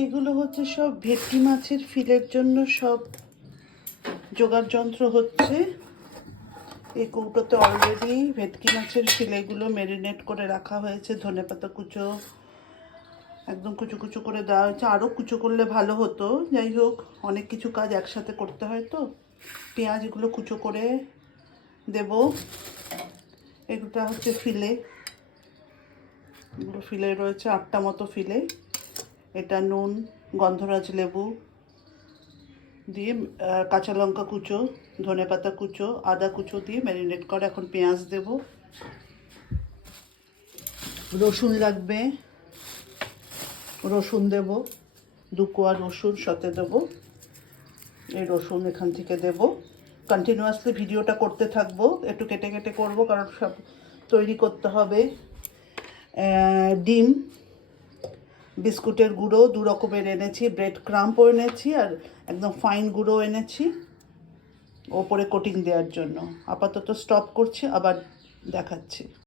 এইগুলো হচ্ছে সব ভেটকি মাছের ফিলের জন্য সব জোগাড় যন্ত্র হচ্ছে। এই কৌটোতে অলরেডি ভেটকি মাছের ফিলেগুলো ম্যারিনেট করে রাখা হয়েছে। ধনেপাতা কুচো একদম কুচো কুচো করে দেওয়া হয়েছে, আরও কুচো করলে ভালো হতো। যাই হোক, অনেক কিছু কাজ একসাথে করতে হয় তো। পেঁয়াজ এগুলো কুচো করে দেব। এগুলো হচ্ছে ফিলে, এগুলো ফিলে রয়েছে 8টা মতো ফিলে। এটা নুন, গন্ধরাজ লেবু দিয়ে কাঁচা লঙ্কা কুচো, ধনেপাতা কুচো, আদা কুচো দিয়ে ম্যারিনেট করে। এখন পেঁয়াজ দেব, রসুন লাগবে, রসুন দেব, 2 কোয়া রসুন সাথে দেবো। এই রসুন এখান থেকে দেব। কন্টিনিউয়াসলি ভিডিওটা করতে থাকবো, একটু কেটে কেটে করব কারণ সব তৈরি করতে হবে। ডিম, বিস্কুটের গুঁড়ো 2 রকমের এনেছি, ব্রেড ক্রাম্পও এনেছি আর একদম ফাইন গুঁড়ো এনেছি ওপরে কোটিং দেওয়ার জন্য। আপাতত স্টপ করছি, আবার দেখাচ্ছি।